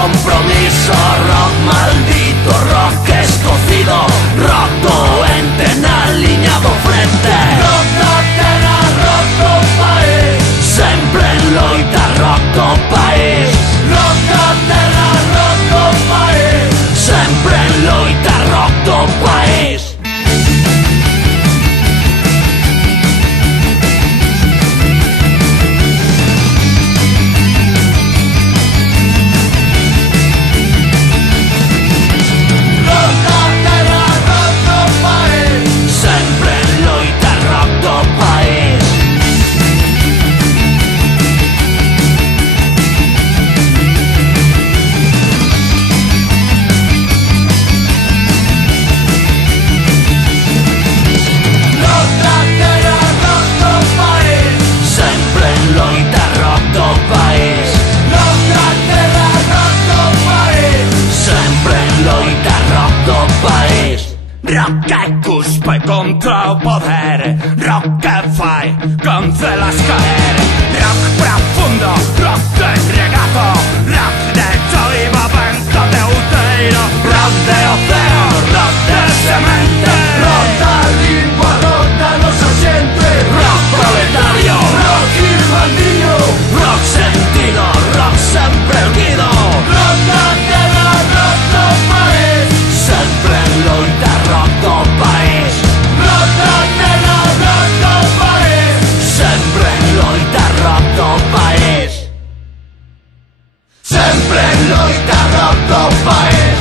compromiso, rock maldito, rock escocido, rock doente en alineado frente. Rock da terra, rock do país, sempre en loita, rock do país. Rock da terra, rock do país, sempre en loita, rock do país. Rock che cuspe contra o poder, rock che fai cancelas caer. Rock profundo, rock desregato, rock de choiva venta de outeiro. Rock de oceo, rock de semente, rock da lingua, rock da nosa xente. Rock proletario, rock irmandiño, rock sentido, rock sempre erguido. Rock da terra, rock do país, sempre en loita, rock do país. Rock da terra, rock do país, sempre en loita, rock do país. Sempre en loita, rock do país.